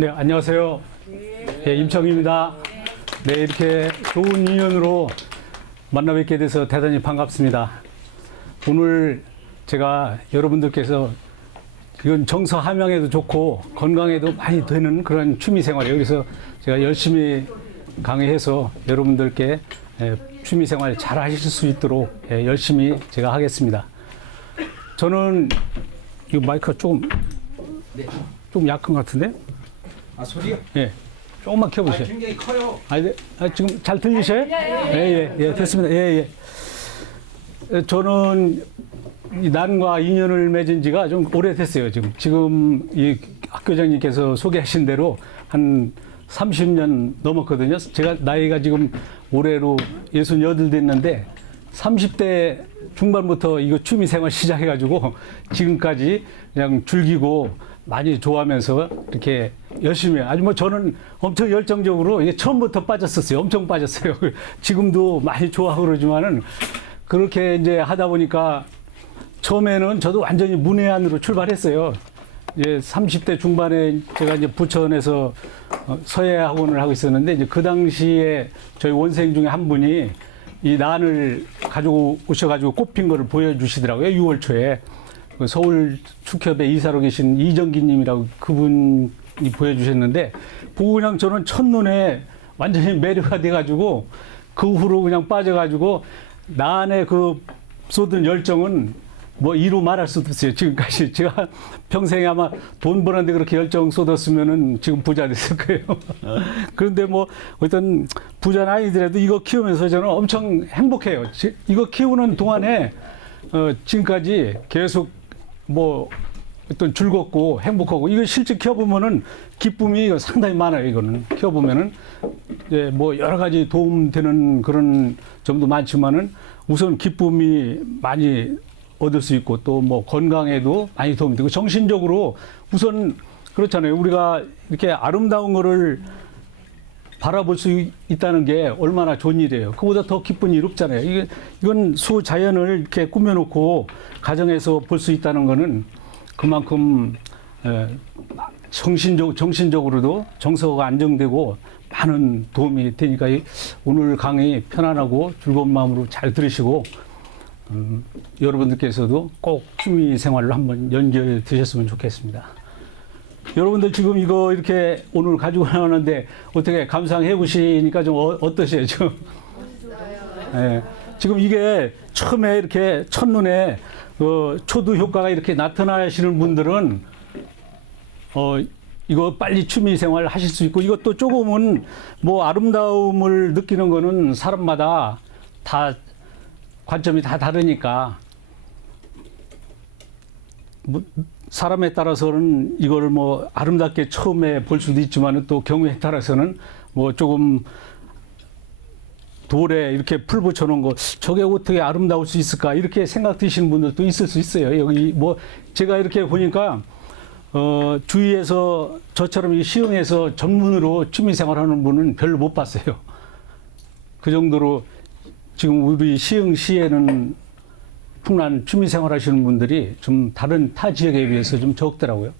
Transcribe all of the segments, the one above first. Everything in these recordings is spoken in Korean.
네, 안녕하세요. 네, 임청입니다. 네, 이렇게 좋은 인연으로 만나 뵙게 돼서 대단히 반갑습니다. 오늘 제가 여러분들께서 이건 정서 함양에도 좋고 건강에도 많이 되는 그런 취미 생활이에요. 그래서 제가 열심히 강의해서 여러분들께 취미 생활 잘 하실 수 있도록 열심히 제가 하겠습니다. 저는 이 마이크가 조금 약한 것 같은데? 아, 소리요? 예. 조금만 켜보세요. 굉장히 커요. 지금 잘 들리셔요? 예, 됐습니다. 예. 저는 이 난과 인연을 맺은 지가 좀 오래됐어요. 지금 이 학교장님께서 소개하신 대로 한 30년 넘었거든요. 제가 나이가 지금 올해로 68 됐는데 30대 중반부터 이거 취미 생활 시작해가지고 지금까지 그냥 즐기고 많이 좋아하면서 이렇게 열심히 아주 뭐 저는 엄청 열정적으로 이게 처음부터 빠졌었어요. 엄청 빠졌어요. 지금도 많이 좋아하고 그러지만은 그렇게 이제 하다 보니까 처음에는 저도 완전히 문외한으로 출발했어요. 이제 30대 중반에 제가 이제 부천에서 서예 학원을 하고 있었는데 이제 그 당시에 저희 원생 중에 한 분이 이 난을 가지고 오셔가지고 꽃핀 거를 보여주시더라고요. 6월 초에. 서울 축협에 이사로 계신 이정기 님이라고 그분이 보여주셨는데 보고 그냥 저는 첫눈에 완전히 매료가 돼가지고 그 후로 그냥 빠져가지고 난에 그 쏟은 열정은 뭐 이루 말할 수도 없어요. 지금까지 제가 평생에 아마 돈 버는데 그렇게 열정 쏟았으면은 지금 부자 됐을 거예요. 그런데 뭐 어떤 부자는 아니더라도 이거 키우면서 저는 엄청 행복해요. 이거 키우는 동안에 지금까지 계속 뭐 어떤 즐겁고 행복하고 이거 실제 키워보면은 기쁨이 상당히 많아요. 이거는 키워보면은 이제 뭐 여러 가지 도움되는 그런 점도 많지만은 우선 기쁨이 많이 얻을 수 있고 또 뭐 건강에도 많이 도움이 되고 정신적으로 우선 그렇잖아요. 우리가 이렇게 아름다운 거를 바라볼 수 있다는 게 얼마나 좋은 일이에요. 그보다 더 기쁜 일 없잖아요. 이건 수자연을 이렇게 꾸며놓고 가정에서 볼 수 있다는 거는 그만큼 정신적으로도 정서가 안정되고 많은 도움이 되니까 오늘 강의 편안하고 즐거운 마음으로 잘 들으시고 여러분들께서도 꼭 취미 생활을 한번 연결해 드셨으면 좋겠습니다. 여러분들 지금 이거 이렇게 오늘 가지고 나왔는데 어떻게 감상해 보시니까 좀 어떠세요? 지금? 네. 지금 이게 처음에 이렇게 첫눈에 초두 효과가 이렇게 나타나시는 분들은 이거 빨리 취미 생활 하실 수 있고 이것도 조금은 뭐 아름다움을 느끼는 거는 사람마다 다 관점이 다 다르니까 뭐 사람에 따라서는 이걸 뭐 아름답게 처음에 볼 수도 있지만 또 경우에 따라서는 뭐 조금 돌에 이렇게 풀 붙여놓은 거 저게 어떻게 아름다울 수 있을까 이렇게 생각 드시는 분들도 있을 수 있어요. 여기 뭐 제가 이렇게 보니까 주위에서 저처럼 이 시흥에서 전문으로 취미 생활하는 분은 별로 못 봤어요. 그 정도로 지금 우리 시흥시에는 풍란 취미 생활 하시는 분들이 좀 다른 타 지역에 비해서 좀 적더라고요.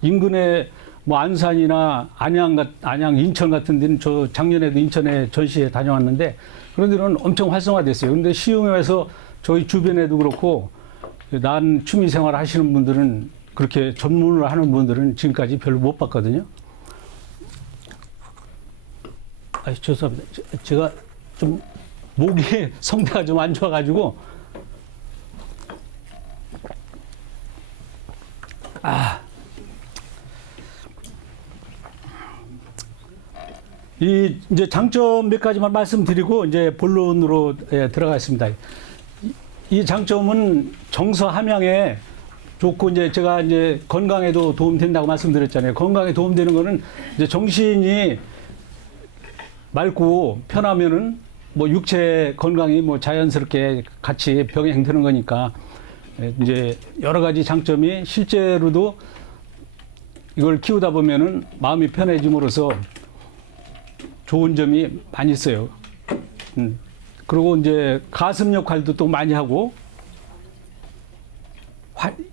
인근에 뭐 안산이나 안양, 인천 같은 데는 저 작년에도 인천에 전시회 다녀왔는데 그런 데는 엄청 활성화됐어요. 그런데 시흥에서 저희 주변에도 그렇고 난 취미 생활 하시는 분들은 그렇게 전문을 하는 분들은 지금까지 별로 못 봤거든요. 죄송합니다. 제가 좀 목이 성대가 좀 안 좋아가지고 이제 장점 몇 가지만 말씀드리고 이제 본론으로 들어가겠습니다. 이 장점은 정서 함양에 좋고 이제 제가 이제 건강에도 도움 된다고 말씀드렸잖아요. 건강에 도움되는 거는 이제 정신이 맑고 편하면은 뭐 육체 건강이 뭐 자연스럽게 같이 병행되는 거니까 이제 여러 가지 장점이 실제로도 이걸 키우다 보면은 마음이 편해짐으로써 좋은 점이 많이 있어요. 그리고 이제 가슴 역할도 또 많이 하고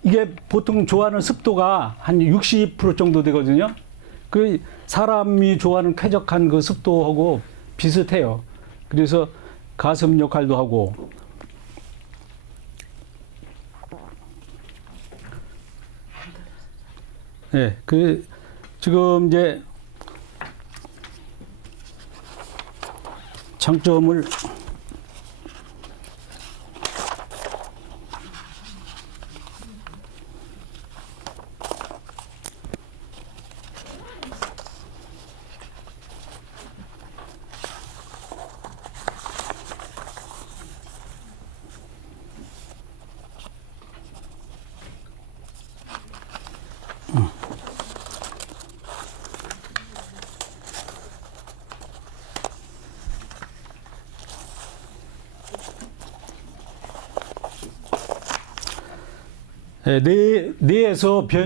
이게 보통 좋아하는 습도가 한 60% 정도 되거든요. 그 사람이 좋아하는 쾌적한 그 습도하고 비슷해요. 그래서 가슴 역할도 하고. 예, 그 지금 이제 장점을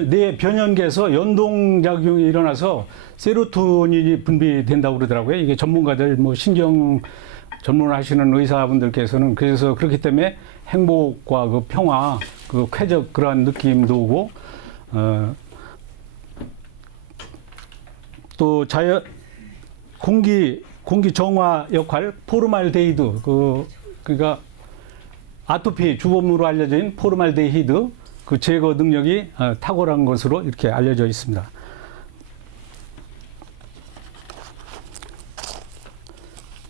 뇌 변연계에서 연동작용이 일어나서 세로토닌이 분비된다고 그러더라고요. 이게 전문가들, 뭐 신경 전문하시는 의사분들께서는 그래서 그렇기 때문에 행복과 그 평화, 그 쾌적 그러한 느낌도 오고, 또 공기 정화 역할, 포르말데히드, 그러니까 아토피 주범으로 알려져 있는 포르말데히드 그 제거 능력이 탁월한 것으로 이렇게 알려져 있습니다.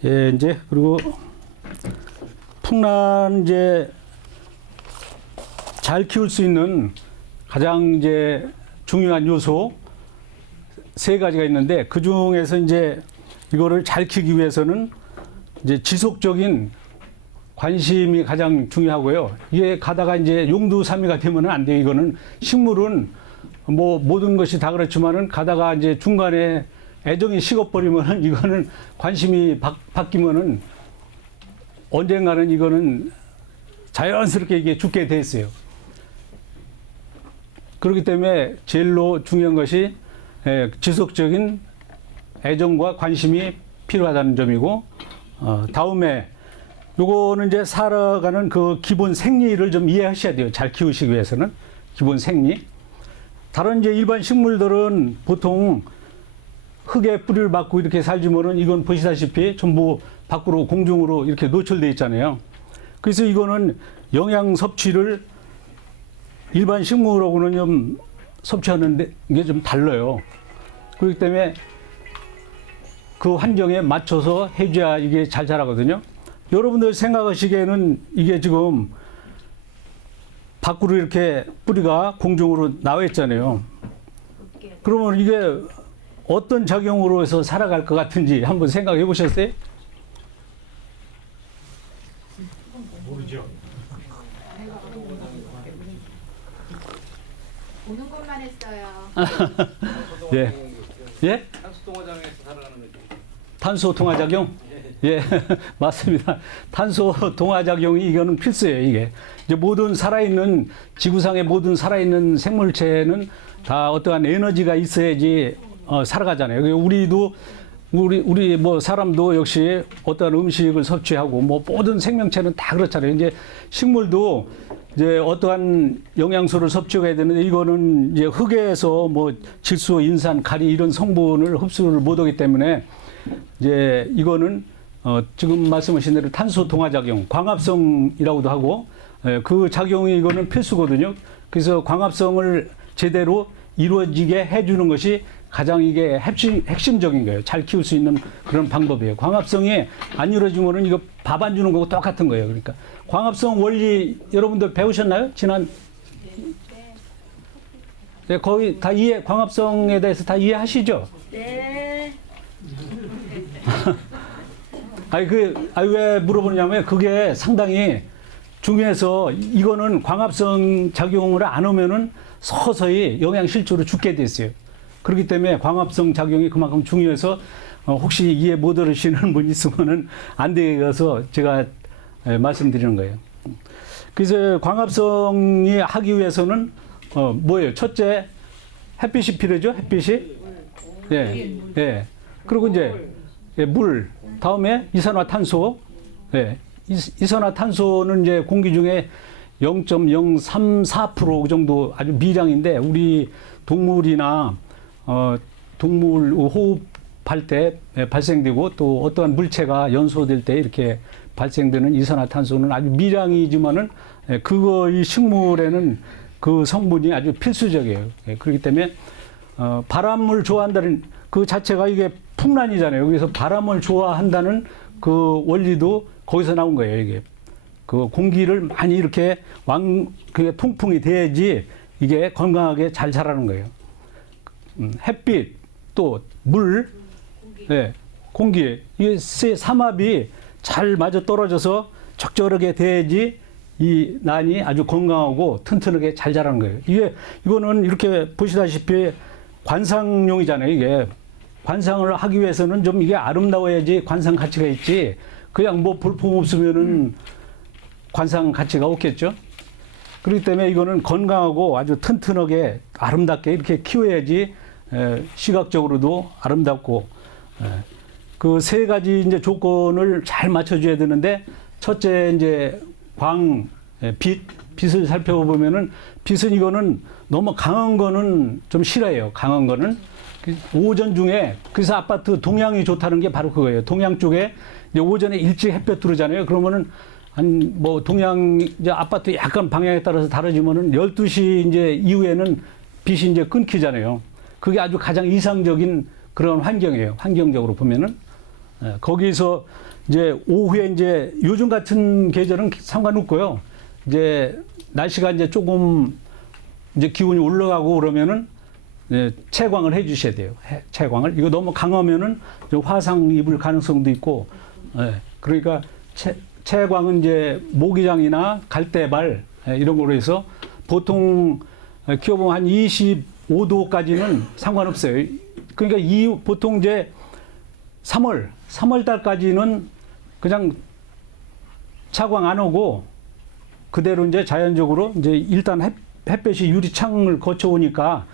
예, 이제 그리고 풍란 이제 잘 키울 수 있는 가장 이제 중요한 요소 세 가지가 있는데 그 중에서 이제 이거를 잘 키우기 위해서는 이제 지속적인 관심이 가장 중요하고요. 이게 가다가 이제 용두사미가 되면 안 돼요. 이거는 식물은 뭐 모든 것이 다 그렇지만은 가다가 이제 중간에 애정이 식어버리면은 이거는 관심이 바뀌면은 언젠가는 이거는 자연스럽게 이게 죽게 돼 있어요. 그렇기 때문에 제일로 중요한 것이 지속적인 애정과 관심이 필요하다는 점이고, 다음에 요거는 이제 살아가는 그 기본 생리를 좀 이해하셔야 돼요. 잘 키우시기 위해서는. 기본 생리. 다른 이제 일반 식물들은 보통 흙에 뿌리를 박고 이렇게 살지만은 이건 보시다시피 전부 밖으로 공중으로 이렇게 노출되어 있잖아요. 그래서 이거는 영양 섭취를 일반 식물하고는 좀 섭취하는 게 좀 달라요. 그렇기 때문에 그 환경에 맞춰서 해줘야 이게 잘 자라거든요. 여러분들 생각하시기에는 이게 지금 밖으로 이렇게 뿌리가 공중으로 나와 있잖아요. 그러면 이게 어떤 작용으로 해서 살아갈 것 같은지 한번 생각해 보셨어요? 모르죠. 보는 것만 했어요. 예. 예? 탄소 동화장에서 살아가는 거죠. 탄소 동화작용? 예, 맞습니다. 탄소 동화작용이 이거는 필수예요, 이게. 이제 모든 살아있는, 지구상의 모든 살아있는 생물체는 다 어떠한 에너지가 있어야지 살아가잖아요. 우리도, 우리 뭐 사람도 역시 어떠한 음식을 섭취하고 뭐 모든 생명체는 다 그렇잖아요. 이제 식물도 이제 어떠한 영양소를 섭취해야 되는데 이거는 이제 흙에서 뭐 질소, 인산, 가리 이런 성분을 흡수를 못 하기 때문에 이제 이거는 지금 말씀하신 대로 탄소 동화작용, 광합성이라고도 하고 그 작용이 이거는 필수거든요. 그래서 광합성을 제대로 이루어지게 해주는 것이 가장 이게 핵심적인 거예요. 잘 키울 수 있는 그런 방법이에요. 광합성이 안 이루어지면은 이거 밥 안 주는 거고 똑같은 거예요. 그러니까 광합성 원리 여러분들 배우셨나요? 지난 네, 거의 다 광합성에 대해서 다 이해하시죠? 네. 왜 물어보냐면 그게 상당히 중요해서 이거는 광합성 작용을 안 하면은 서서히 영양 실조로 죽게 됐어요. 그렇기 때문에 광합성 작용이 그만큼 중요해서 혹시 이해 못 들으시는 분 있으면은 안 되어서 제가 말씀드리는 거예요. 그래서 광합성이 하기 위해서는 뭐예요? 첫째 햇빛이 필요죠. 햇빛이. 예. 예. 그리고 이제 물. 다음에 이산화탄소. 예. 이산화탄소는 이제 공기 중에 0.034% 정도 아주 미량인데 우리 동물이나 동물 호흡할 때 발생되고 또 어떠한 물체가 연소될 때 이렇게 발생되는 이산화탄소는 아주 미량이지만은 이 식물에는 그 성분이 아주 필수적이에요. 그렇기 때문에 바람을 좋아한다는 그 자체가 이게 풍란이잖아요. 그래서 바람을 좋아한다는 그 원리도 거기서 나온 거예요. 이게 그 공기를 많이 이렇게 그게 통풍이 돼야지 이게 건강하게 잘 자라는 거예요. 햇빛 또 물, 공기 이 세 삼합이 잘 맞아 떨어져서 적절하게 돼야지 이 난이 아주 건강하고 튼튼하게 잘 자라는 거예요. 이거는 이렇게 보시다시피 관상용이잖아요. 이게 관상을 하기 위해서는 좀 이게 아름다워야지 관상 가치가 있지. 그냥 뭐 볼품 없으면은 관상 가치가 없겠죠. 그렇기 때문에 이거는 건강하고 아주 튼튼하게 아름답게 이렇게 키워야지 시각적으로도 아름답고 그 세 가지 이제 조건을 잘 맞춰줘야 되는데 첫째 이제 빛을 살펴보면은 빛은 이거는 너무 강한 거는 좀 싫어해요. 강한 거는 오전 중에 그래서 아파트 동향이 좋다는 게 바로 그거예요. 동향 쪽에 이제 오전에 일찍 햇볕 들어오잖아요. 그러면은 한 뭐 동향 이제 아파트 약간 방향에 따라서 다르지만은 12시 이제 이후에는 빛이 이제 끊기잖아요. 그게 아주 가장 이상적인 그런 환경이에요. 환경적으로 보면은 거기서 이제 오후에 이제 요즘 같은 계절은 상관없고요. 이제 날씨가 이제 조금 이제 기온이 올라가고 그러면은 채광을 해 주셔야 돼요. 채광을. 이거 너무 강하면은 좀 화상 입을 가능성도 있고, 그러니까 채광은 이제 모기장이나 갈대발 이런 거로 해서 보통 키워보면 한 25도까지는 상관없어요. 그러니까 보통 이제 3월 달까지는 그냥 차광 안 오고 그대로 이제 자연적으로 이제 일단 햇볕이 유리창을 거쳐오니까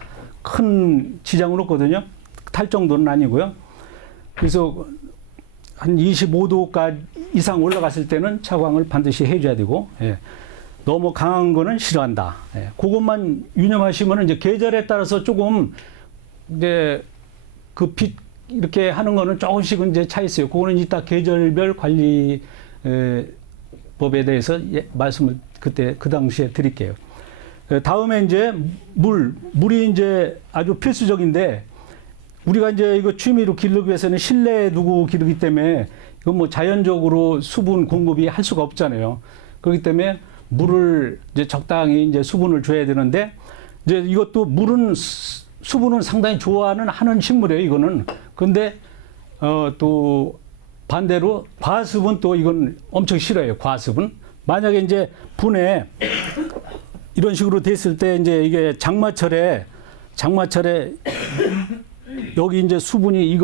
큰 지장은 없거든요. 탈 정도는 아니고요. 그래서 한 25도까지 이상 올라갔을 때는 차광을 반드시 해줘야 되고, 너무 강한 거는 싫어한다. 그것만 유념하시면 이제 계절에 따라서 조금 이제 그 빛 이렇게 하는 거는 조금씩은 이제 차 있어요. 그거는 이따 계절별 관리 법에 대해서 말씀을 그 당시에 드릴게요. 다음에 이제 물이 이제 아주 필수적인데 우리가 이제 이거 취미로 기르기 위해서는 실내에 두고 기르기 때문에 이건 뭐 자연적으로 수분 공급이 할 수가 없잖아요. 그렇기 때문에 물을 이제 적당히 이제 수분을 줘야 되는데 이제 이것도 물은 수분은 상당히 좋아하는 하는 식물이에요. 이거는. 근데 또 반대로 과습은 또 이건 엄청 싫어요. 과습은. 만약에 이제 분해 이런 식으로 됐을 때 이제 이게 장마철에 여기 이제 수분이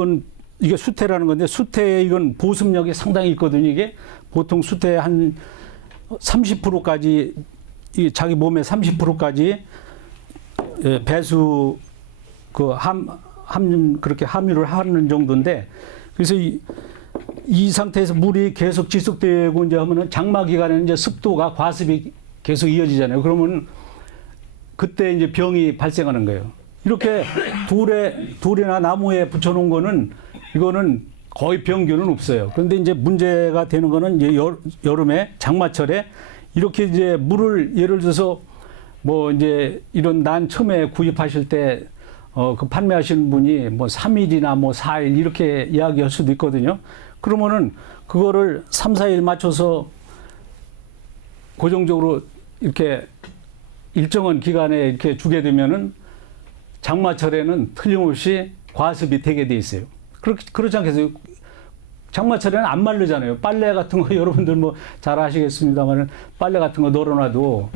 이게 수태라는 건데 수태에 이건 보습력이 상당히 있거든요. 이게 보통 수태 한 30%까지 자기 몸의 30%까지 배수 그렇게 함유를 하는 정도인데 그래서 이 상태에서 물이 계속 지속되고 이제 하면은 장마 기간에는 이제 습도가 과습이 계속 이어지잖아요. 그러면 그때 이제 병이 발생하는 거예요. 이렇게 돌이나 나무에 붙여놓은 거는 이거는 거의 병균은 없어요. 그런데 이제 문제가 되는 거는 이제 여름에 장마철에 이렇게 이제 물을 예를 들어서 뭐 이제 이런 난 처음에 구입하실 때 그 판매하시는 분이 뭐 3일이나 뭐 4일 이렇게 이야기할 수도 있거든요. 그러면은 그거를 3, 4일 맞춰서 고정적으로 이렇게 일정한 기간에 이렇게 주게 되면은 장마철에는 틀림없이 과습이 되게 돼 있어요. 그렇지 않겠어요? 장마철에는 안 마르잖아요. 빨래 같은 거 여러분들 뭐 잘 아시겠습니다만 빨래 같은 거 널어놔도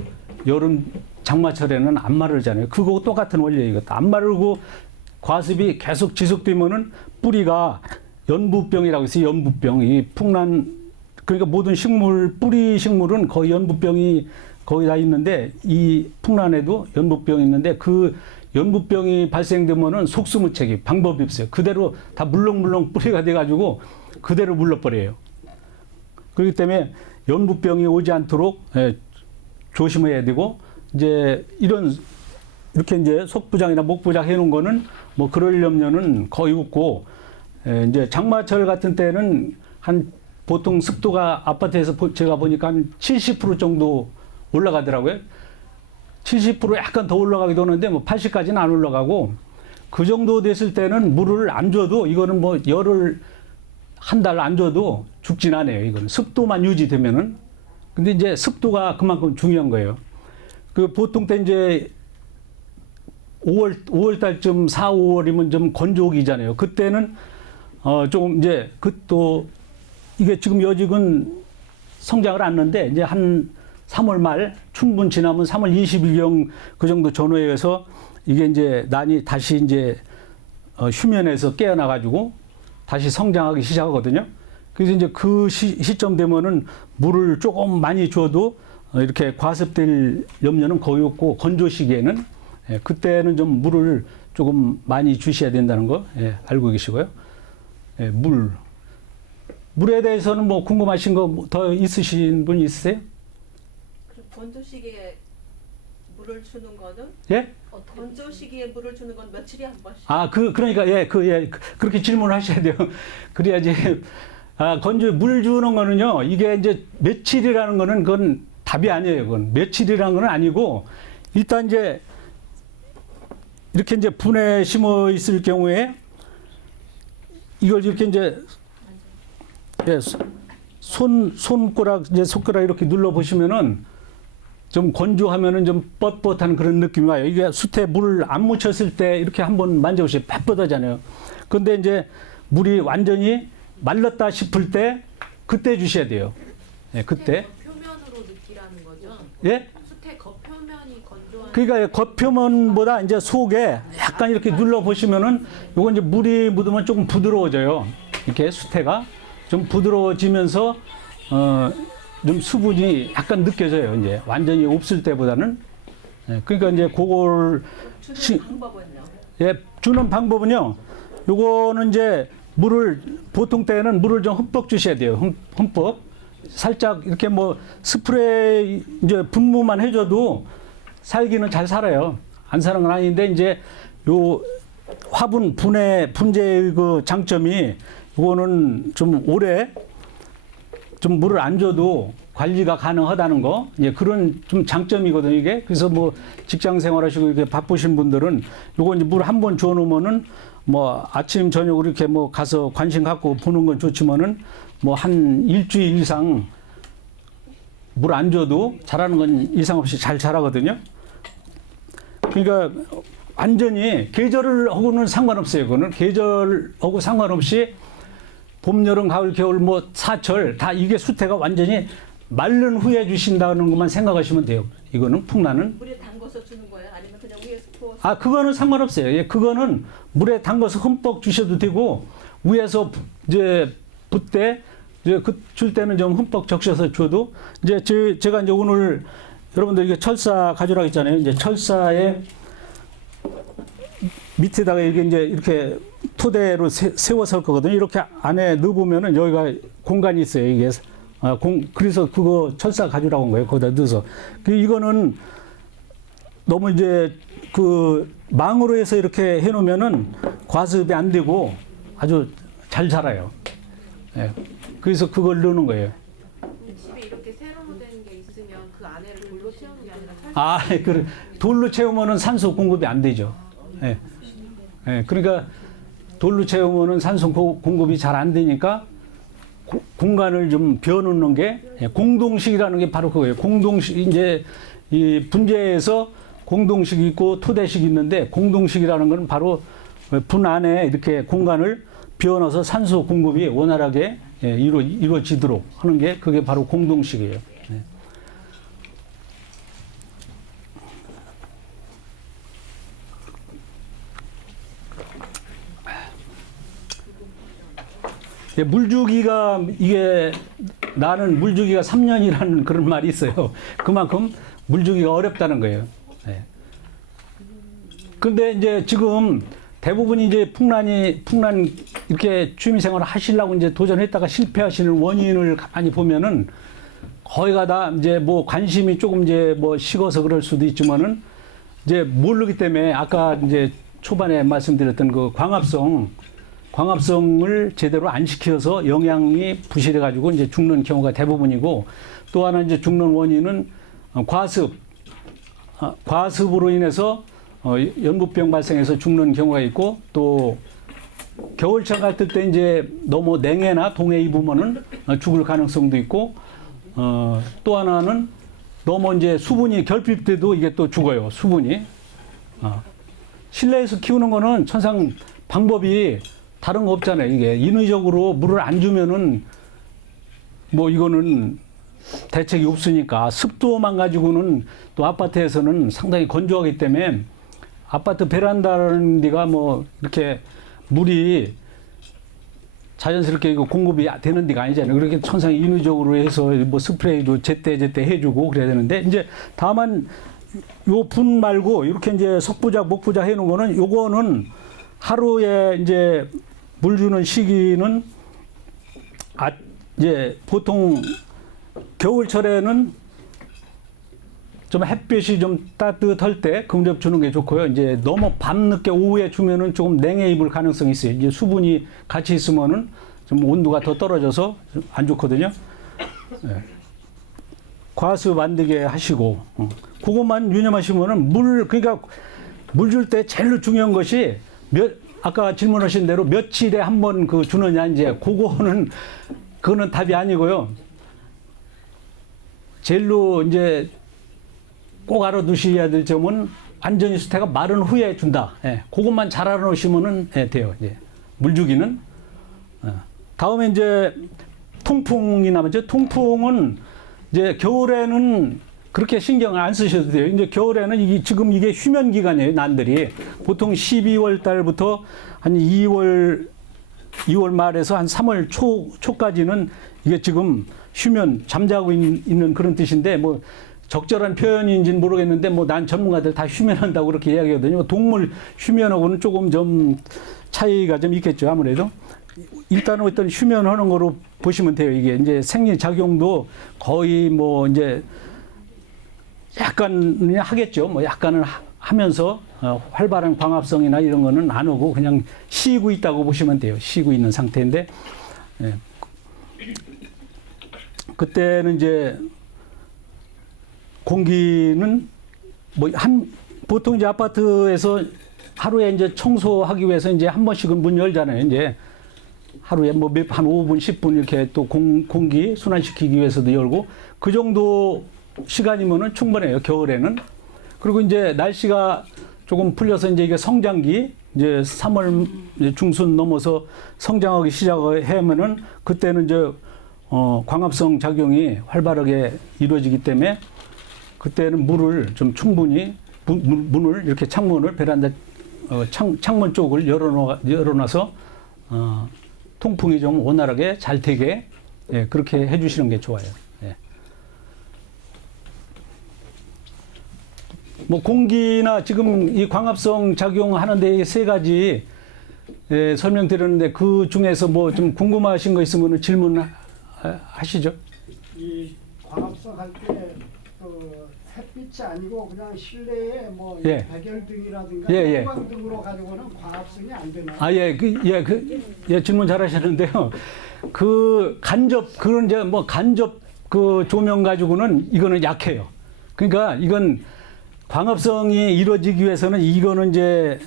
장마철에는 안 마르잖아요. 그거 똑같은 원리예요. 이것도 안 마르고 과습이 계속 지속되면은 뿌리가 연부병이라고 있어요. 연부병. 이 그러니까 모든 뿌리 식물은 거의 연부병이 거의 다 있는데 이 풍란에도 연부병이 있는데 그 연부병이 발생되면은 속수무책이 방법이 없어요. 그대로 다 물렁물렁 뿌리가 돼가지고 그대로 물러버려요. 그렇기 때문에 연부병이 오지 않도록 조심해야 되고 이제 이런 이렇게 이제 속부장이나 목부장 해놓은 거는 뭐 그럴 염려는 거의 없고, 이제 장마철 같은 때는 한 보통 습도가 아파트에서 제가 보니까 한 70% 정도 올라가더라고요. 70% 약간 더 올라가기도 하는데 뭐 80까지는 안 올라가고, 그 정도 됐을 때는 물을 안 줘도 이거는 뭐 열을 한 달 안 줘도 죽진 않아요. 이거는 습도만 유지되면은. 근데 이제 습도가 그만큼 중요한 거예요. 그 보통 때 이제 5월 달쯤 4, 5월이면 좀 건조기잖아요. 그때는 조금 이제 그 또 이게 지금 여직은 성장을 않는데 이제 한 3월 말 춘분 지나면 3월 20일경 그 정도 전후에서 이게 이제 난이 다시 이제 휴면에서 깨어나 가지고 다시 성장하기 시작하거든요. 그래서 이제 그 시점 되면은 물을 조금 많이 줘도 이렇게 과습될 염려는 거의 없고, 건조 시기에는 그때는 좀 물을 조금 많이 주셔야 된다는 거 알고 계시고요. 물에 대해서는 뭐 궁금하신 거 더 있으신 분 있으세요? 그럼 건조 시기에 물을 주는 거는 예? 건조 시기에 물을 주는 건 며칠에 한 번씩? 그러니까 그렇게 질문을 하셔야 돼요. 그래야지. 물 주는 거는요, 이게 이제 며칠이라는 거는 그건 답이 아니에요. 그건 며칠이라는 건 아니고, 일단 이제 이렇게 이제 분에 심어 있을 경우에 이걸 이렇게 이제 손가락 이렇게 눌러 보시면은 좀 건조하면은 좀 뻣뻣한 그런 느낌이 와요. 이게 숯에 물을 안 묻혔을 때 이렇게 한번 만져보시면 뻣뻣하잖아요. 근데 이제 물이 완전히 말랐다 싶을 때 그때 주셔야 돼요. 그때. 겉표면으로 느끼라는 거죠? 예? 숯의 겉표면이 건조한. 그러니까 겉표면보다 이제 속에 약간 이렇게 눌러 보시면은 요거 이제 물이 묻으면 조금 부드러워져요. 이렇게 숯해가 좀 부드러워지면서 좀 수분이 약간 느껴져요. 이제 완전히 없을 때보다는. 그러니까 이제 그걸 주는 방법은요? 주는 방법은요. 요거는 이제 보통 때는 물을 좀 흠뻑 주셔야 돼요. 흠뻑. 살짝 이렇게 뭐 스프레이 이제 분무만 해줘도 살기는 잘 살아요. 안 사는 건 아닌데, 이제 요 분재의 그 장점이, 요거는 좀 오래 좀 물을 안 줘도 관리가 가능하다는 거, 그런 좀 장점이거든요, 이게. 그래서 뭐 직장 생활하시고 이렇게 바쁘신 분들은 요거 이제 물 한 번 줘 놓으면은 뭐 아침, 저녁으로 이렇게 뭐 가서 관심 갖고 보는 건 좋지만은 뭐 한 일주일 이상 물 안 줘도 자라는 건 이상 없이 잘 자라거든요. 그러니까 완전히 계절하고는 상관없어요. 그거는 계절하고 상관없이 봄, 여름, 가을, 겨울, 뭐 사철 다 이게 수태가 완전히 마른 후에 주신다는 것만 생각하시면 돼요. 이거는 풍란은. 물에 담궈서 주는 거예요? 아니면 그냥 위에서 부어서? 그거는 상관없어요. 그거는 물에 담궈서 흠뻑 주셔도 되고, 위에서 이제 붓때 이제 줄 때는 좀 흠뻑 적셔서 줘도, 이제 제가 이제 오늘 여러분들 이게 철사 가져라고 했잖아요. 이제 철사에 밑에다가 이게 이제 이렇게 토대로 세워서 할 거거든요. 이렇게 안에 넣어보면은 여기가 공간이 있어요. 이게. 그래서 그거 철사 가져라고 한 거예요. 거기다 넣어서. 이거는 너무 이제 망으로 해서 이렇게 해놓으면은 과습이 안 되고 아주 잘 자라요. 그래서 그걸 넣는 거예요. 집에 이렇게 새로 된 게 있으면 그 안에를 돌로 채우는 게 아니라 돌로 채우면은 산소 공급이 안 되죠. 그러니까 돌로 채우면은 산소 공급이 잘 안 되니까 공간을 좀 비워놓는 게, 공동식이라는 게 바로 그거예요. 공동식, 이제 이 분재에서 공동식이 있고 토대식이 있는데, 공동식이라는 건 바로 분 안에 이렇게 공간을 비워넣어서 산소 공급이 원활하게 이루어지도록 하는 게, 그게 바로 공동식이에요. 물주기가, 나는 물주기가 3년이라는 그런 말이 있어요. 그만큼 물주기가 어렵다는 거예요. 근데 이제 지금 대부분이 이제 풍란 이렇게 취미생활을 하시려고 이제 도전했다가 실패하시는 원인을 가만히 보면은 거의가 다 이제 뭐 관심이 조금 이제 뭐 식어서 그럴 수도 있지만은 이제 모르기 때문에 아까 이제 초반에 말씀드렸던 그 광합성을 제대로 안 시켜서 영양이 부실해 가지고 이제 죽는 경우가 대부분이고, 또 하나 이제 죽는 원인은 과습으로 인해서 연부병 발생해서 죽는 경우가 있고, 또 겨울철 같을 때 이제 너무 냉해나 동해 입으면은 죽을 가능성도 있고, 또 하나는 너무 이제 수분이 결핍 때도 이게 또 죽어요. 수분이. 실내에서 키우는 거는 천상 방법이 다른 거 없잖아요. 이게 인위적으로 물을 안 주면은 뭐 이거는 대책이 없으니까, 습도만 가지고는 또 아파트에서는 상당히 건조하기 때문에 아파트 베란다라는 데가 뭐 이렇게 물이 자연스럽게 공급이 되는 데가 아니잖아요. 그렇게 천상 인위적으로 해서 뭐 스프레이도 제때 해주고 그래야 되는데, 이제 다만 요 분 말고 이렇게 이제 석부작, 목부작 해놓은 거는, 요거는 하루에 이제 물 주는 시기는 이제 보통 겨울철에는 좀 햇빛이 좀 따뜻할 때 금접 주는 게 좋고요. 이제 너무 밤늦게 오후에 주면은 조금 냉해 입을 가능성이 있어요. 이제 수분이 같이 있으면은 좀 온도가 더 떨어져서 안 좋거든요. 네. 과습 안 되게 하시고, 그것만 유념하시면은 그러니까 물 줄 때 제일 중요한 것이 아까 질문하신 대로 며칠에 한 번 그 주느냐, 이제 그거는 답이 아니고요. 제일로 이제 꼭 알아두셔야 될 점은 완전히 수태가 마른 후에 준다. 예, 그것만 잘 알아놓으시면은 돼요. 이제 물 주기는. 다음에 이제 통풍이 남았죠. 통풍은 이제 겨울에는 그렇게 신경을 안 쓰셔도 돼요. 이제 겨울에는 지금 이게 휴면 기간이에요, 난들이. 보통 12월 달부터 한 2월 말에서 한 3월 초까지는 이게 지금 잠자고 있는 그런 뜻인데, 뭐 적절한 표현인지는 모르겠는데, 뭐 난 전문가들 다 휴면한다고 그렇게 이야기하거든요. 동물 휴면하고는 조금 좀 차이가 좀 있겠죠, 아무래도. 일단은 어떤 휴면하는 거로 보시면 돼요. 이게 이제 생리 작용도 거의 뭐 이제 약간 하겠죠. 뭐 약간은 하면서 활발한 광합성이나 이런 거는 안 오고 그냥 쉬고 있다고 보시면 돼요. 쉬고 있는 상태인데, 예. 그때는 이제 공기는 뭐 보통 이제 아파트에서 하루에 이제 청소하기 위해서 이제 한 번씩은 문 열잖아요. 이제 하루에 뭐 한 5분, 10분 이렇게 또 공기 순환시키기 위해서도 열고, 그 정도 시간이면은 충분해요, 겨울에는. 그리고 이제 날씨가 조금 풀려서 이제 이게 성장기, 이제 3월 중순 넘어서 성장하기 시작하면은 그때는 이제 광합성 작용이 활발하게 이루어지기 때문에 그때는 물을 좀 충분히 문을 이렇게 창문을 베란다 창문 쪽을 열어놔서 통풍이 좀 원활하게 잘 되게, 예, 그렇게 해주시는 게 좋아요. 예. 뭐 공기나 지금 이 광합성 작용하는데 세 가지 설명드렸는데, 그 중에서 뭐 좀 궁금하신 거 있으면 질문하시죠. 이 광합성 할 때 그 햇빛이 아니고 그냥 실내에 뭐 예. 백열등이라든가 예, 예. 형광등으로 가지고는 광합성이 안 되나요? 질문 잘하시는데요. 그런 이제 뭐 간접 그 조명 가지고는 이거는 약해요. 그러니까 이건 광합성이 이루어지기 위해서는 이거는 이제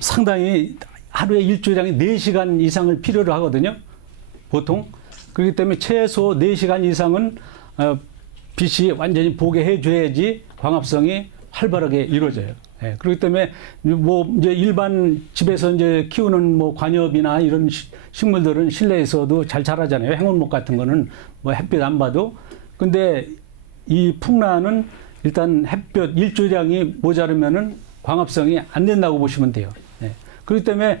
상당히 하루에 일조량이 4시간 이상을 필요로 하거든요. 보통. 그렇기 때문에 최소 4시간 이상은 빛이 완전히 보게 해줘야지 광합성이 활발하게 이루어져요. 예, 그렇기 때문에 뭐 이제 일반 집에서 이제 키우는 뭐 관엽이나 이런 식물들은 실내에서도 잘 자라잖아요. 행운목 같은 거는 뭐 햇빛 안 봐도. 근데 이 풍란은 일단 햇볕 일조량이 모자르면은 광합성이 안 된다고 보시면 돼요. 예. 그렇기 때문에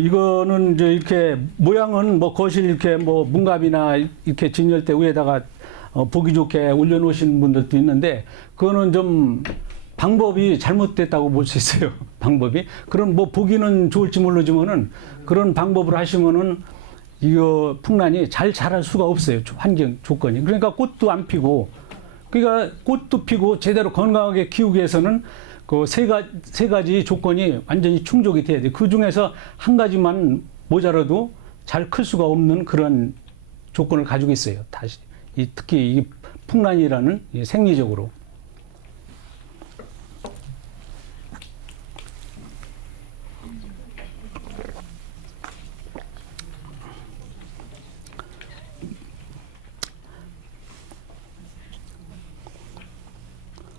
이거는 이제 이렇게 모양은 뭐 거실 이렇게 뭐 문갑이나 이렇게 진열대 위에다가 보기 좋게 올려놓으신 분들도 있는데, 그거는 좀 방법이 잘못됐다고 볼 수 있어요. 방법이. 그런 뭐 보기는 좋을지 모르지만은 그런 방법을 하시면은 이거 풍란이 잘 자랄 수가 없어요. 환경 조건이. 그러니까 꽃도 안 피고, 그러니까 꽃도 피고 제대로 건강하게 키우기 위해서는 그 세 가지 조건이 완전히 충족이 돼야 돼. 그 중에서 한 가지만 모자라도 잘 클 수가 없는 그런 조건을 가지고 있어요. 다시 특히 이 풍란이라는 이 생리적으로.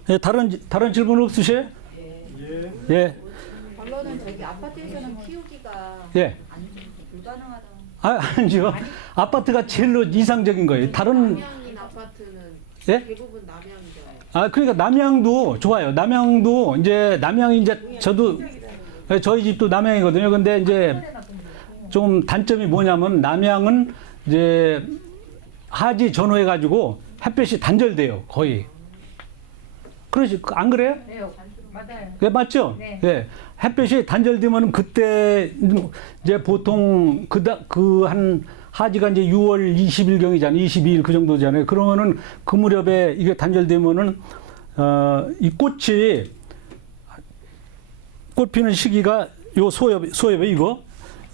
예, 다른 질문 없으세요? 예. 예. 결론은 저기 아파트에서는 키우기가 예. 불가능하다. 아니죠. 아파트가 제일로 이상적인 거예요. 다른 남양인 아파트는 예? 대부분 남양이잖아요. 그러니까 남양도 좋아요. 남양도 이제 남양이 이제 저도 저희 집도 남양이거든요. 근데 이제 좀 단점이 뭐냐면 남양은 이제 하지 전후해 가지고 햇볕이 단절돼요. 거의. 그러지 안 그래요? 네, 맞아요. 네, 맞죠? 네. 예. 햇볕이 단절되면 그때 이제 보통 그 한 하지가 이제 6월 20일경이잖아요. 22일 그 정도잖아요. 그러면은 그 무렵에 이게 단절되면은 이 꽃 피는 시기가 요 소엽에 이거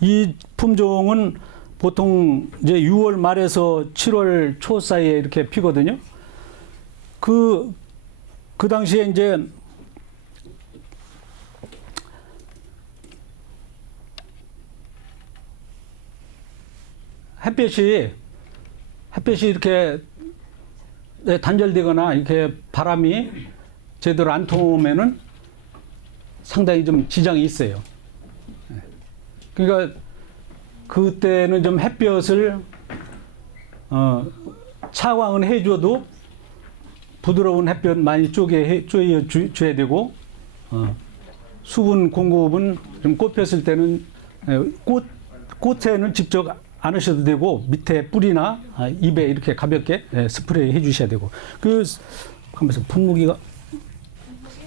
이 품종은 보통 이제 6월 말에서 7월 초 사이에 이렇게 피거든요. 그 당시에 이제 햇볕이 이렇게 단절되거나 이렇게 바람이 제대로 안 통하면은 상당히 좀 지장이 있어요. 그러니까 그때는 좀 햇볕을 차광은 해줘도 부드러운 햇볕 많이 쪼여줘야 되고 수분 공급은 좀 꽃 폈을 때는 꽃에는 직접 안 하셔도 되고 밑에 뿌리나 입에 이렇게 가볍게 스프레이 해주셔야 되고 그 하면서 분무기가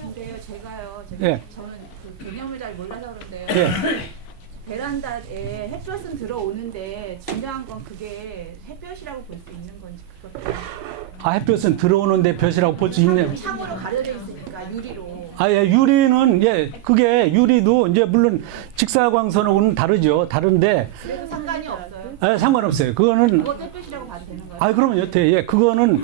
근데요, 제가요, 예. 저는 그 개념을 잘 몰라서 그런데요. 예. 베란다에 햇볕은 들어오는데 중요한 건 그게 햇볕이라고 볼 수 있는 건지 그것도 햇볕은 들어오는데 볕이라고 볼 수 있네요. 창으로 가려져 있으니까 유리로. 예, 유리는 그게 유리도 이제 물론 직사광선하고는 다르죠. 다른데 그래도 상관이 없어요. 상관없어요. 그거는 그것도 햇볕이라고 봐도 되는 거예요. 그러면 여태 그거는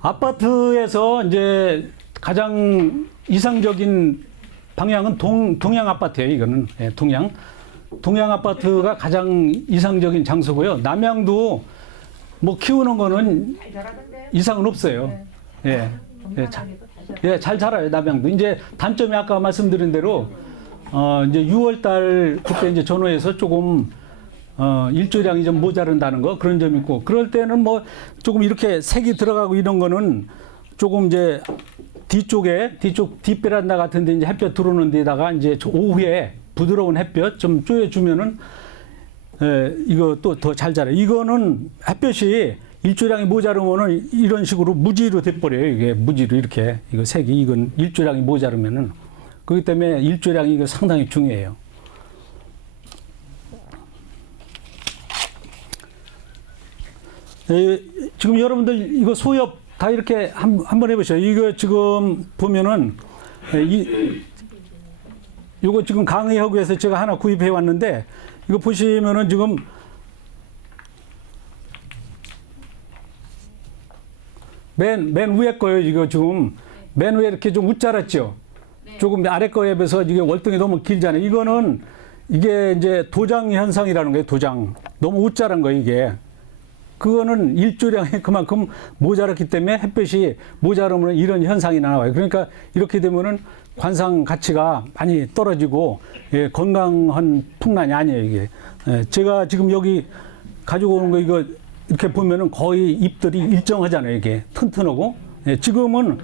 아파트에서 이제 가장 이상적인 방향은 동양 아파트예요. 이거는 동양 아파트가 가장 이상적인 장소고요. 남양도 뭐 키우는 거는 이상은 없어요. 잘 자라요. 남양도 이제 단점이 아까 말씀드린 대로 이제 6월달 그때 이제 전후에서 조금 일조량이 좀 모자른다는 거 그런 점이 있고 그럴 때는 뭐 조금 이렇게 색이 들어가고 이런 거는 조금 이제 뒤쪽 뒷베란다 같은 데 이제 햇볕 들어오는 데다가 이제 오후에 부드러운 햇볕 좀 쪼여주면은 이거 또 더 잘 자라요. 이거는 햇볕이 일조량이 모자르면은 이런 식으로 무지로 돼버려요. 이게 무지로 이렇게 이거 색이 이건 일조량이 모자르면은 그렇기 때문에 일조량이 이거 상당히 중요해요. 지금 여러분들 이거 소엽 다 이렇게 한번 해보세요. 이거 지금 보면은 이거 지금 강의하고 해서 제가 하나 구입해 왔는데 이거 보시면은 지금 맨 위에 거예요. 이거 지금 맨 위에 이렇게 좀 웃자랐죠. 조금 아래 거에 비해서 이게 월등히 너무 길잖아요. 이거는 이게 이제 도장 현상이라는 거예요. 도장 너무 웃자란 거예요. 이게. 그거는 일조량이 그만큼 모자랐기 때문에 햇볕이 모자르면 이런 현상이 나와요. 그러니까 이렇게 되면은 관상 가치가 많이 떨어지고 건강한 풍란이 아니에요. 이게 제가 지금 여기 가지고 오는 거 이거 이렇게 보면은 거의 잎들이 일정하잖아요. 이게 튼튼하고 지금은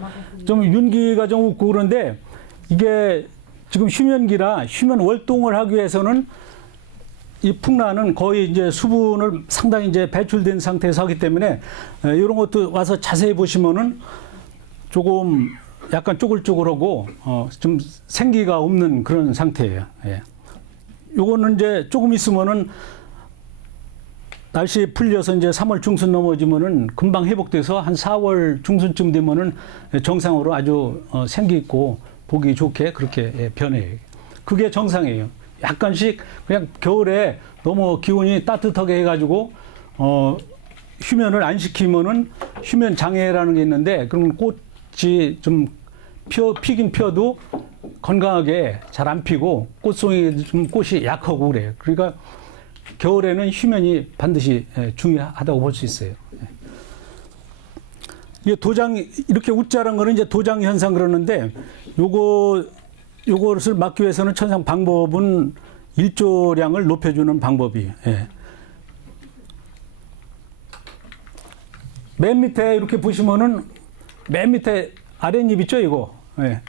좀 윤기가 좀 없고 그런데 이게 지금 휴면기라 휴면 월동을 하기 위해서는 이 풍란은 거의 이제 수분을 상당히 이제 배출된 상태에서 하기 때문에 이런 것도 와서 자세히 보시면은 조금 약간 쪼글쪼글하고 좀 생기가 없는 그런 상태예요. 요거는 이제 조금 있으면은 날씨 풀려서 이제 3월 중순 넘어지면은 금방 회복돼서 한 4월 중순쯤 되면은 정상으로 아주 생기 있고 보기 좋게 그렇게 변해요. 그게 정상이에요. 약간씩 그냥 겨울에 너무 기온이 따뜻하게 해가지고 휴면을 안 시키면은 휴면 장애라는 게 있는데 그러면 꽃이 좀 피긴 펴도 건강하게 잘 안 피고 꽃송이 좀 꽃이 약하고 그래요. 그러니까 겨울에는 휴면이 반드시 중요하다고 볼 수 있어요. 이게 도장 이렇게 웃자란 거는 이제 도장 현상 그러는데 요것을 막기 위해서는 천상 방법은 일조량을 높여주는 방법이. 예. 맨 밑에 이렇게 보시면은 맨 밑에 아랫잎 있죠 이거. 예.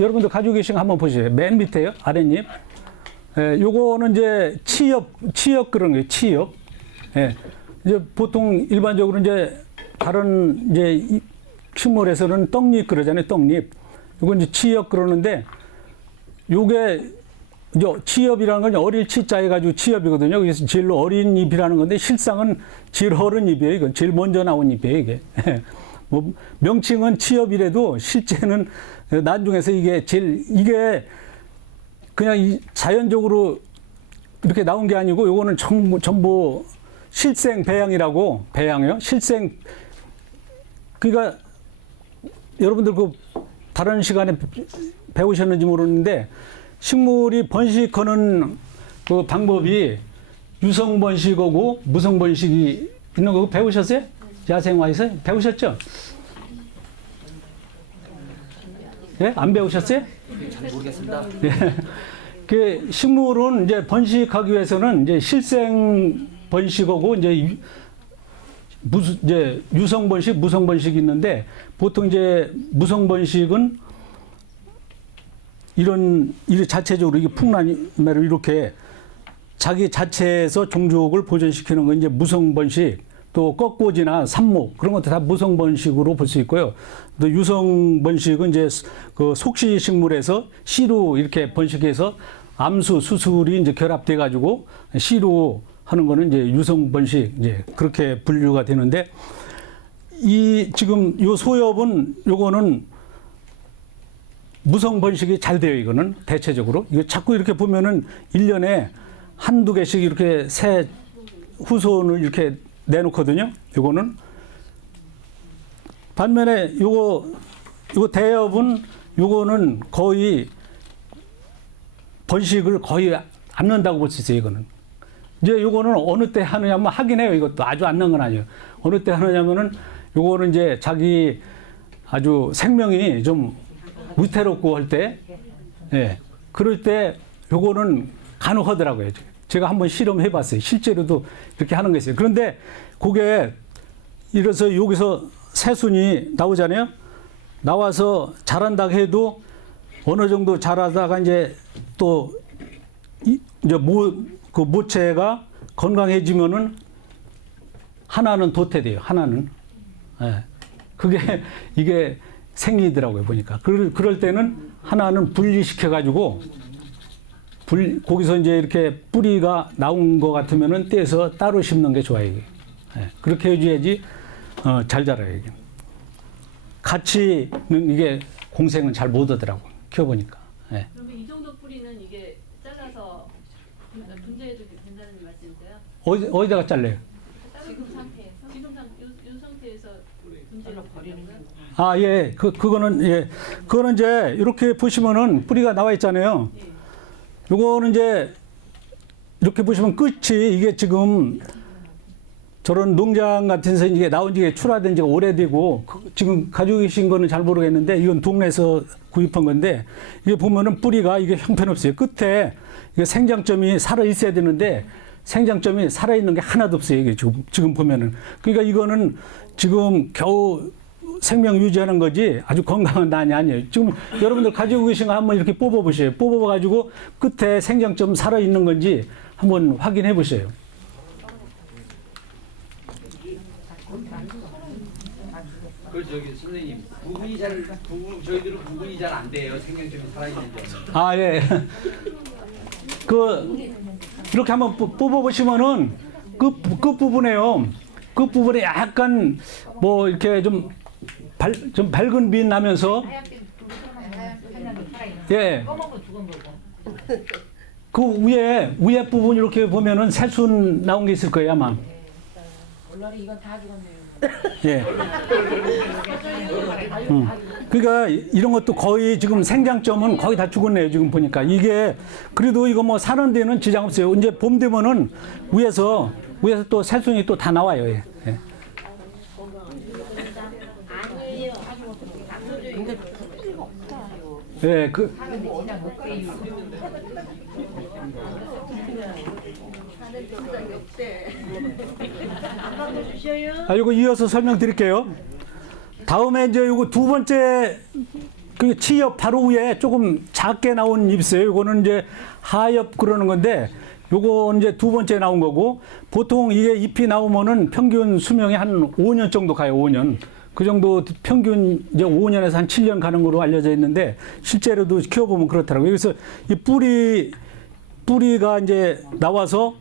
여러분들 가지고 계신 거 한번 보세요. 맨 밑에요 아랫잎. 예. 요거는 이제 치엽 그런 거예요. 치엽. 예. 이제 보통 일반적으로 이제 다른 이제 식물에서는 떡잎 그러잖아요. 떡잎. 이건 이제 치엽 그러는데 요게 이제 치엽이라는 건 어릴 치자 해가지고 치엽이거든요. 그래서 제일 어린 잎이라는 건데 실상은 제일 어른 잎이에요. 이건 제일 먼저 나온 잎이에요. 이게. 뭐 명칭은 치엽이라도 실제는 나중에서 이게 그냥 자연적으로 이렇게 나온 게 아니고 요거는 전부 실생 배양이라고 배양이요. 실생 그러니까 여러분들 그 다른 시간에 배우셨는지 모르는데 식물이 번식하는 그 방법이 유성 번식하고 무성 번식이 있는 거 배우셨어요? 야생화에서 배우셨죠? 예? 안 배우셨어요? 잘 모르겠습니다. 예. 그 식물은 이제 번식하기 위해서는 이제 실생 번식하고 이제 유성 번식, 무성 번식이 있는데 보통 이제 무성 번식은 이런 자체적으로 이게 풍란으로 이렇게 자기 자체에서 종족을 보존시키는 건 이제 무성 번식, 또 꺾꽂이나 삽목 그런 것도 다 무성 번식으로 볼 수 있고요. 또 유성 번식은 이제 그 속시 식물에서 씨로 이렇게 번식해서 암수, 수술이 이제 결합돼 가지고 씨로 하는 거는 이제 유성 번식 이제 그렇게 분류가 되는데 이 지금 요 소엽은 요거는 무성 번식이 잘 돼요. 이거는 대체적으로 이거 자꾸 이렇게 보면은 1년에 한두 개씩 이렇게 새 후손을 이렇게 내놓거든요. 요거는 반면에 요거 대엽은 요거는 거의 번식을 거의 안 넣는다고 볼 수 있어요. 이거는 이제 요거는 어느 때 하느냐면 하긴 해요. 이것도 아주 안 넣는 건 아니에요. 어느 때 하느냐면은 요거는 이제 자기 아주 생명이 좀 위태롭고 할 때, 예, 그럴 때 요거는 간혹 하더라고요. 제가 한번 실험해 봤어요. 실제로도 이렇게 하는 게 있어요. 그런데 그게 이래서 여기서 새순이 나오잖아요. 나와서 자란다고 해도 어느 정도 자라다가 이제 또 이제 그 모체가 건강해지면은 하나는 도태돼요. 하나는. 예. 그게 이게 생기더라고요. 보니까. 그럴 때는 하나는 분리시켜가지고 거기서 이제 이렇게 뿌리가 나온 것 같으면은 떼서 따로 심는 게 좋아요. 이게. 예. 그렇게 해줘야지 잘 자라요. 이게. 같이는 이게 공생은 잘 못 하더라고. 키워보니까. 예. 그러면 이 정도 뿌리는 이게 잘라서 분재해도 된다는 말씀이세요? 어디다가 잘래요? 지금 상태에서? 이 상태에서 분재해서 버리는 거예요? 아, 예. 그거는 이제 이렇게 보시면은 뿌리가 나와 있잖아요. 요거는 이제 이렇게 보시면 끝이 이게 지금 저런 농장 같은 데서 이게 나온 지 출하된 지가 오래되고 지금 가지고 계신 거는 잘 모르겠는데 이건 동네에서 구입한 건데 이게 보면은 뿌리가 이게 형편없어요. 끝에 이게 생장점이 살아 있어야 되는데 생장점이 살아 있는 게 하나도 없어요. 이게 지금 보면은 그러니까 이거는 지금 겨우 생명 유지하는 거지 아주 건강한 난이 아니에요. 지금 여러분들 가지고 계신 거 한번 이렇게 뽑아보세요. 뽑아가지고 끝에 생장점 살아있는 건지 한번 확인해 보세요. 그 저기 선생님 저희들은 구분이 잘 안 돼요. 생명점이 살아있는 점. 아, 예. 이렇게 한번 뽑아보시면은 끝부분에요. 끝부분에 약간 뭐 이렇게 좀 밝은 빛 나면서 예. 검은 거 죽은 거고. 그 위에 부분 이렇게 보면은 새순 나온 게 있을 거예요 아마. 원래 이건 다 죽었네요. 예. 그러니까 이런 것도 거의 지금 생장점은 거의 다 죽었네요 지금 보니까. 이게 그래도 이거 뭐 사는 데는 지장 없어요. 이제 봄 되면은 위에서 또 새순이 또 다 나와요. 예. 예. 예, 이거 이어서 설명드릴게요. 다음에 이제 요거 두 번째 그 치엽 바로 위에 조금 작게 나온 잎 있어요. 요거는 이제 하엽 그러는 건데 요거 이제 두 번째 나온 거고 보통 이게 잎이 나오면은 평균 수명이 한 5년 정도 가요. 5년. 그 정도 평균 이제 5년에서 한 7년 가는 걸로 알려져 있는데 실제로도 키워보면 그렇더라고요. 그래서 이 뿌리가 이제 나와서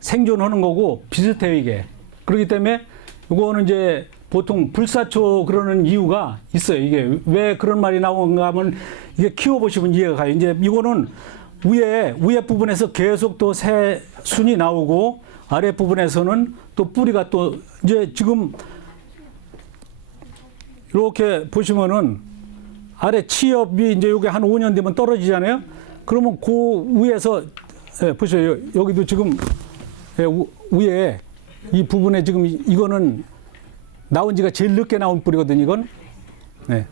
생존하는 거고 비슷해요 이게. 그렇기 때문에 이거는 이제 보통 불사초 그러는 이유가 있어요. 이게 왜 그런 말이 나오는가 하면 이게 키워보시면 이해가 가요. 이제 이거는 위에 부분에서 계속 또 새 순이 나오고 아래 부분에서는 또 뿌리가 또 이제 지금 이렇게 보시면은 아래 치엽이 이제 여기 한 5년 되면 떨어지잖아요. 그러면 그 위에서 예, 보세요. 여기도 지금 예, 위에 이 부분에 지금 이거는 나온 지가 제일 늦게 나온 뿌리거든요. 이건 네.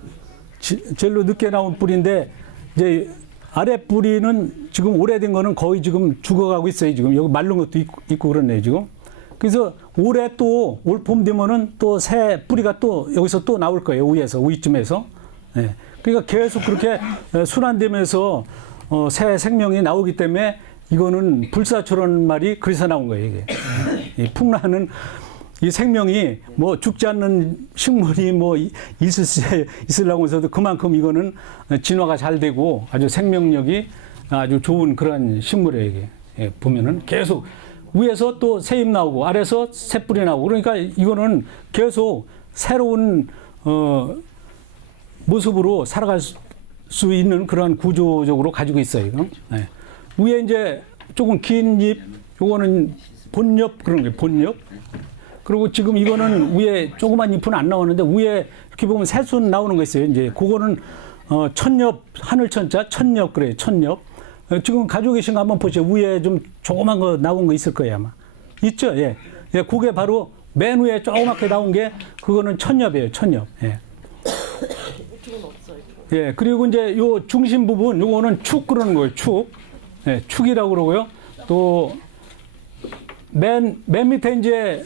제일로 늦게 나온 뿌리인데 이제 아래 뿌리는 지금 오래된 거는 거의 지금 죽어가고 있어요. 지금 여기 마른 것도 있고 그렇네요. 지금. 그래서 올해 또 올 봄 되면은 또 새 뿌리가 또 여기서 또 나올 거예요. 위쯤에서. 네. 그러니까 계속 그렇게 순환되면서 새 생명이 나오기 때문에 이거는 불사초라는 말이 그래서 나온 거예요. 이게. 이 풍란은 이 생명이 뭐 죽지 않는 식물이 뭐 있으려고 해서도 그만큼 이거는 진화가 잘 되고 아주 생명력이 아주 좋은 그런 식물이에요. 이게. 예, 보면은 계속 위에서 또 새 잎 나오고 아래에서 새 뿌리 나오고 그러니까 이거는 계속 새로운 모습으로 살아갈 수 있는 그런 구조적으로 가지고 있어요. 이거. 네. 위에 이제 조금 긴 잎, 요거는 본엽 그런 게 본엽. 그리고 지금 이거는 위에 조그만 잎은 안 나오는데 위에 이렇게 보면 새순 나오는 거 있어요. 이제 그거는 천엽 하늘천자 천엽 그래요. 천엽. 지금 가지고 계신 거 한번 보세요. 위에 좀 조그만 거 나온 거 있을 거예요 아마. 있죠? 예. 예, 그게 바로 맨 위에 조그맣게 나온 게 그거는 천엽이에요. 천엽. 예. 예. 그리고 이제 요 중심 부분 요거는 축 그러는 거예요. 축. 예, 축이라고 그러고요. 또 맨 밑에 이제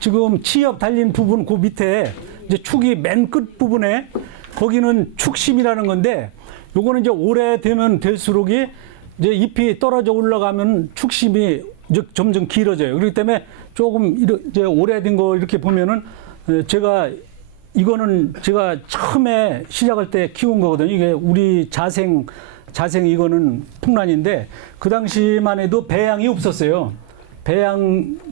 지금 치엽 달린 부분 그 밑에 이제 축이 맨 끝 부분에 거기는 축심이라는 건데 요거는 이제 오래되면 될수록이 이제 잎이 떨어져 올라가면 축심이 이제 점점 길어져요. 그렇기 때문에 조금 이제 오래된 거 이렇게 보면은 이거는 제가 처음에 시작할 때 키운 거거든요. 이게 우리 자생 이거는 풍란인데 그 당시만 해도 배양이 없었어요.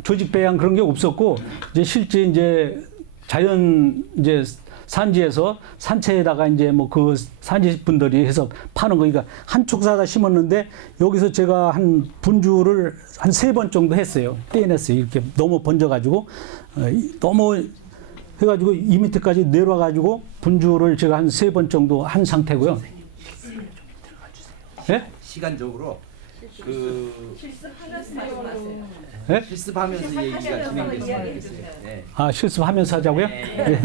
조직 배양 그런 게 없었고 이제 실제 이제 자연 이제 산지에서 산채에다가 이제 뭐 그 산지 분들이 해서 파는 거, 그러니까 한 축 사다 심었는데 여기서 제가 한 분주를 한 3번 정도 했어요. 떼냈어요. 이렇게 너무 번져가지고 너무 해가지고 이 밑에까지 내려와가지고 분주를 제가 한 3번 정도 한 상태고요. 예? 시간적으로 그 실습하면서 말씀하세요. 예? 실습하면서 얘기가 진행됐으면 좋겠어요. 네. 아, 실습하면서 하자고요? 네.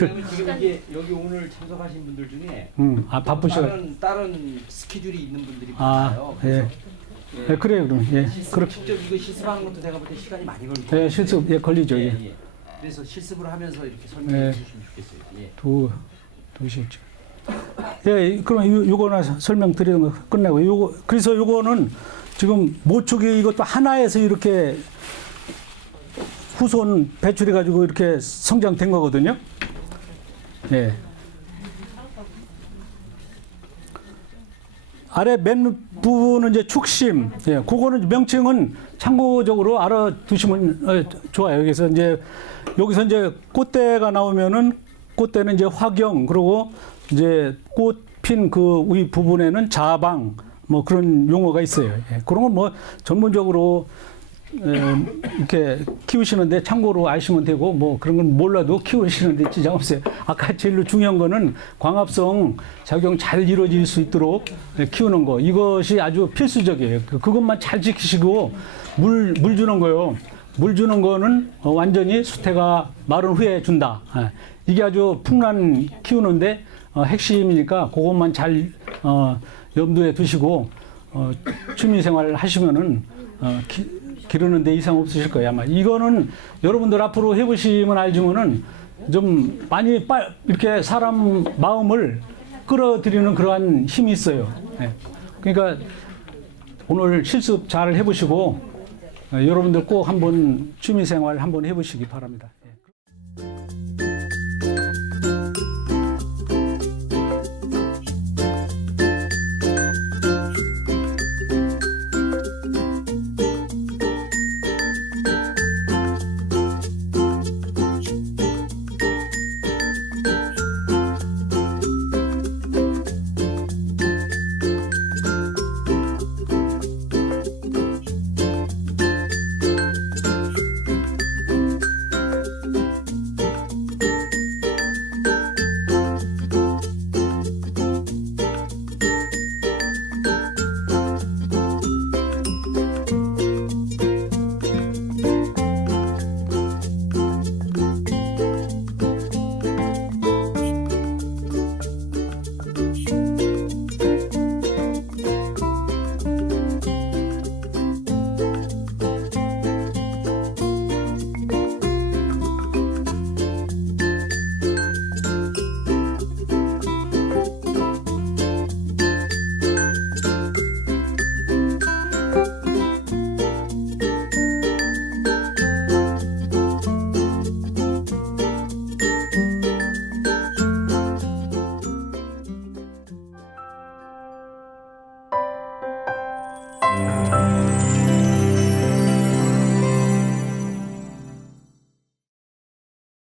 왜냐면 지금 이게 여기 오늘 참석하신 분들 중에 바쁘셔. 다른 스케줄이 있는 분들이 아, 많아요. 예. 예, 그래요, 그럼. 예. 그렇게. 직접 이거 실습하는 것도 내가 볼 때 시간이 많이 걸리고. 예, 실습, 예, 걸리죠. 예. 예. 그래서 실습을 하면서 이렇게 설명해 예. 주시면 좋겠어요. 예. 두 시죠. 예, 그럼 요거나 설명드리는 거 끝나고 그래서 요거는 지금 모축이 이것도 하나에서 이렇게 후손 배출해 가지고 이렇게 성장된 거거든요. 예. 아래 맨 부분은 이제 축심. 예, 그거는 명칭은 참고적으로 알아두시면 좋아요. 여기서 이제 꽃대가 나오면은 꽃대는 이제 화경, 그리고 이제 꽃 핀 그 위 부분에는 자방 뭐 그런 용어가 있어요. 예, 그런 건 뭐 전문적으로 이렇게 키우시는데 참고로 아시면 되고 뭐 그런 건 몰라도 키우시는데 지장 없어요. 아까 제일 중요한 거는 광합성 작용 잘 이루어질 수 있도록 키우는 거 이것이 아주 필수적이에요. 그것만 잘 지키시고 물 주는 거요. 물 주는 거는 완전히 수태가 마른 후에 준다. 예, 이게 아주 풍란 키우는데 핵심이니까 그것만 잘 염두에 두시고 취미생활 하시면은 기르는 데 이상 없으실 거예요. 아마 이거는 여러분들 앞으로 해보시면 알지만은 좀 많이 이렇게 사람 마음을 끌어들이는 그러한 힘이 있어요. 예. 그러니까 오늘 실습 잘 해보시고 여러분들 꼭 한번 취미생활 한번 해보시기 바랍니다.